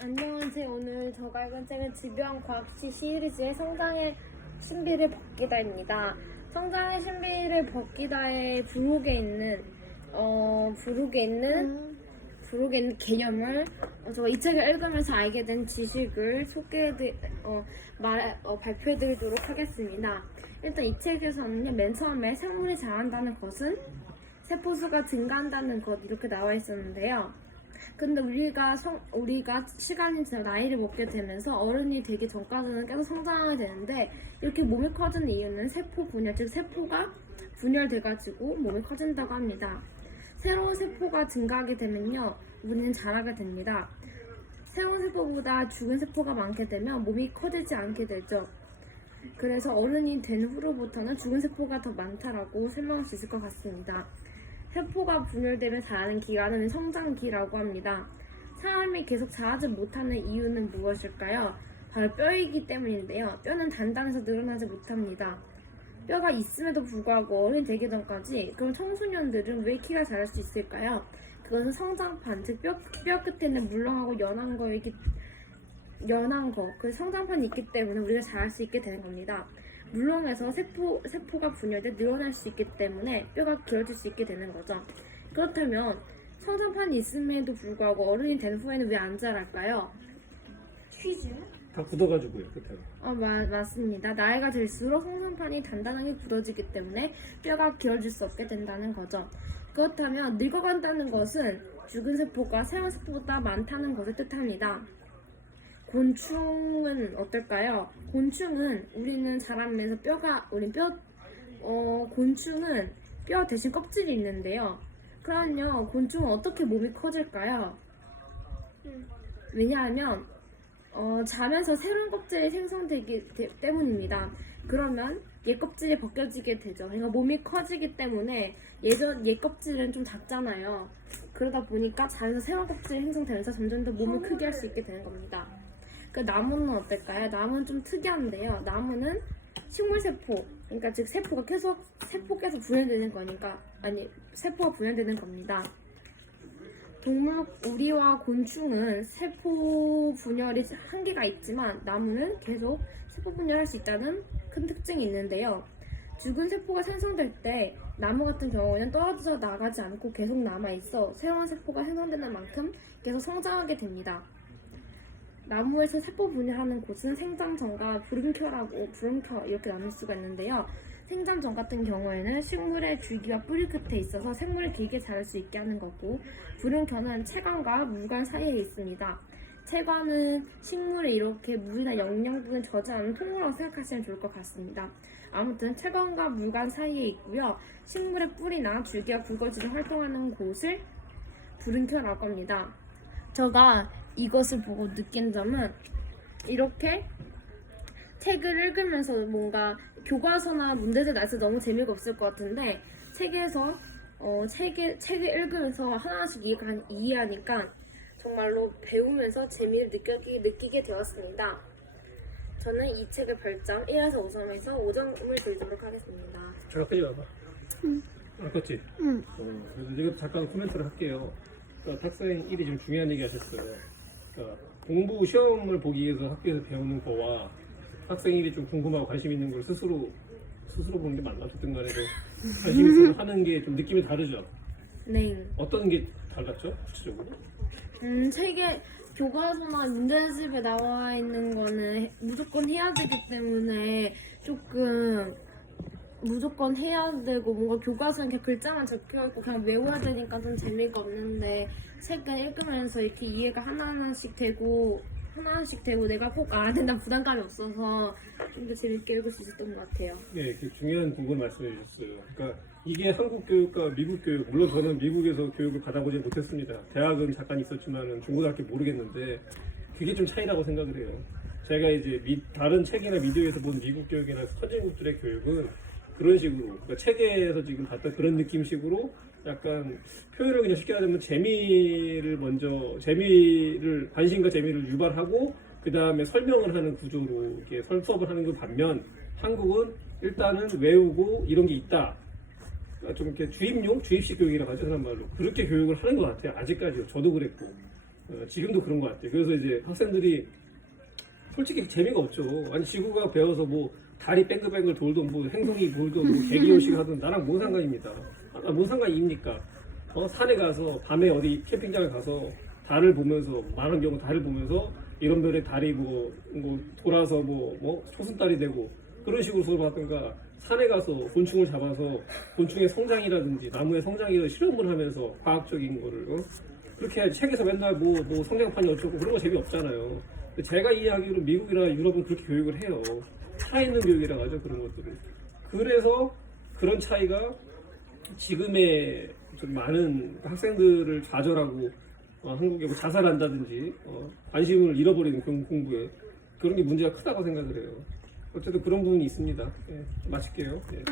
안녕하세요. 오늘 제가 읽은 책은 지병과학시 시리즈의 성장의 신비를 벗기다입니다. 성장의 신비를 벗기다의 부록에 있는 개념을 제가 이 책을 읽으면서 알게 된 지식을 발표해드리도록 하겠습니다. 일단 이 책에서는 맨 처음에 생물이 자란다는 것은 세포수가 증가한다는 것 이렇게 나와 있었는데요. 근데 우리가 시간이 지나 나이를 먹게 되면서 어른이 되기 전까지는 계속 성장하게 되는데 이렇게 몸이 커지는 이유는 세포 분열, 즉 세포가 분열돼가지고 몸이 커진다고 합니다. 새로운 세포가 증가하게 되면요, 우리는 자라게 됩니다. 새로운 세포보다 죽은 세포가 많게 되면 몸이 커지지 않게 되죠. 그래서 어른이 된 후로부터는 죽은 세포가 더 많다라고 설명할 수 있을 것 같습니다. 세포가 분열되며 자라는 기간은 성장기라고 합니다. 사람이 계속 자라지 못하는 이유는 무엇일까요? 바로 뼈이기 때문인데요. 뼈는 단단해서 늘어나지 못합니다. 뼈가 있음에도 불구하고 어른이 되기 전까지, 그럼 청소년들은 왜 키가 자랄 수 있을까요? 그것은 성장판, 즉 뼈 끝에는 물렁하고 연한 거, 그 성장판이 있기 때문에 우리가 자랄 수 있게 되는 겁니다. 물렁해서 세포가 분열돼 늘어날 수 있기 때문에 뼈가 길어질 수 있게 되는 거죠. 그렇다면 성장판이 있음에도 불구하고 어른이 된 후에는 왜 안 자랄까요? 퀴즈? 다 굳어가지고요, 그렇다고. 맞습니다. 나이가 들수록 성장판이 단단하게 굳어지기 때문에 뼈가 길어질 수 없게 된다는 거죠. 그렇다면 늙어간다는 것은 죽은 세포가 새로운 세포보다 많다는 것을 뜻합니다. 곤충은 어떨까요? 곤충은 우리는 자라면서 곤충은 뼈 대신 껍질이 있는데요. 그러면요, 곤충은 어떻게 몸이 커질까요? 왜냐하면 자면서 새로운 껍질이 생성되기 때문입니다. 그러면 옛 껍질이 벗겨지게 되죠. 그러니까 몸이 커지기 때문에 옛 껍질은 좀 작잖아요. 그러다 보니까 자면서 새로운 kop질이 생성되면서 점점 더 몸을 크게 할 수 있게 되는 겁니다. 그 나무는 어떨까요? 나무는 좀 특이한데요. 나무는 식물세포, 그러니까 즉 세포가 계속 분열되는 거니까, 세포가 분열되는 겁니다. 우리와 곤충은 세포 분열이 한계가 있지만 나무는 계속 세포 분열할 수 있다는 큰 특징이 있는데요. 죽은 세포가 생성될 때 나무 같은 경우에는 떨어져 나가지 않고 계속 남아있어 새로운 세포가 생성되는 만큼 계속 성장하게 됩니다. 나무에서 세포 분열하는 곳은 생장전과 부름켜 이렇게 나눌 수가 있는데요. 생장전 같은 경우에는 식물의 줄기와 뿌리 끝에 있어서 생물이 길게 자랄 수 있게 하는 거고, 부름켜는 체관과 물관 사이에 있습니다. 체관은 식물이 이렇게 물이나 영양분을 저장하는 통로라고 생각하시면 좋을 것 같습니다. 아무튼 체관과 물관 사이에 있고요. 식물의 뿌리나 줄기가 굵어지려 활동하는 곳을 부름켜라고 합니다. 제가 이것을 보고 느낀 점은, 이렇게 책을 읽으면서 뭔가 교과서나 문제집 나서 너무 재미가 없을 것 같은데, 책을 읽으면서 하나씩 이해하니까 정말로 배우면서 재미를 느끼게 되었습니다. 저는 이 책의 별점 1에서 5점에서 5점을 드리도록 하겠습니다. 정확하게 봐봐. 알겠지? 그래서 지금 잠깐 코멘트를 할게요. 그러니까 학생 1이 좀 중요한 얘기 하셨어요. 그러니까 공부 시험을 보기 위해서 학교에서 배우는 거와 학생 1이 좀 궁금하고 관심 있는 걸 스스로 보는 게 맞나? 어쨌든 간에 관심 있어서 하는 게 좀 느낌이 다르죠? 네. 어떤 게 달랐죠? 구체적으로? 책에 교과서나 문제집에 나와 있는 거는 무조건 해야 되기 때문에 조금 무조건 해야 되고, 뭔가 교과서는 그냥 글자만 적혀있고 그냥 외워야 되니까 좀 재미가 없는데, 책을 읽으면서 이렇게 이해가 하나하나씩 되고 내가 꼭 알아야 된다는 부담감이 없어서 좀 더 재밌게 읽을 수 있었던 것 같아요. 네, 그 중요한 부분 말씀해 주셨어요. 그러니까 이게 한국 교육과 미국 교육, 물론 저는 미국에서 교육을 받아보지 못했습니다. 대학은 잠깐 있었지만 중고등학교 모르겠는데 그게 좀 차이라고 생각을 해요. 제가 이제 다른 책이나 미디어에서 본 미국 교육이나 선진국들의 교육은 그런 식으로, 그러니까 책에서 지금 봤던 그런 느낌식으로 약간 표현을 그냥 쉽게 하자면 관심과 재미를 유발하고 그 다음에 설명을 하는 구조로 이렇게 수업을 하는 그 반면, 한국은 일단은 외우고 이런 게 있다, 그러니까 좀 이렇게 주입식 교육이라고 하죠, 사람 말로. 그렇게 교육을 하는 것 같아요. 아직까지요. 저도 그랬고. 지금도 그런 것 같아요. 그래서 이제 학생들이 솔직히 재미가 없죠. 아니 지구과학 배워서 뭐 달이 뱅글뱅글 돌든 뭐 행성이 돌든 뭐 개기요식 하든 나랑 뭔 상관입니다. 뭔 상관입니까? 산에 가서 밤에 어디 캠핑장에 가서 달을 보면서 많은 경우 달을 보면서 이런 별의 달이 뭐 돌아서 뭐 초승달이 되고 그런 식으로 수업하든가 산에 가서 곤충을 잡아서 곤충의 성장이라든지 나무의 성장이라든지 실험을 하면서 과학적인 거를 그렇게 책에서 맨날 뭐 성장판이 어쩌고 그런 거 재미없잖아요. 근데 제가 이해하기로 미국이나 유럽은 그렇게 교육을 해요. 차 있는 교육이라고 하죠. 그런 것들을. 그래서 그런 차이가 지금의 좀 많은 학생들을 좌절하고 한국에 뭐 자살한다든지 관심을 잃어버리는 공부에 그런 게 문제가 크다고 생각을 해요. 어쨌든 그런 부분이 있습니다. 예, 마칠게요. 예.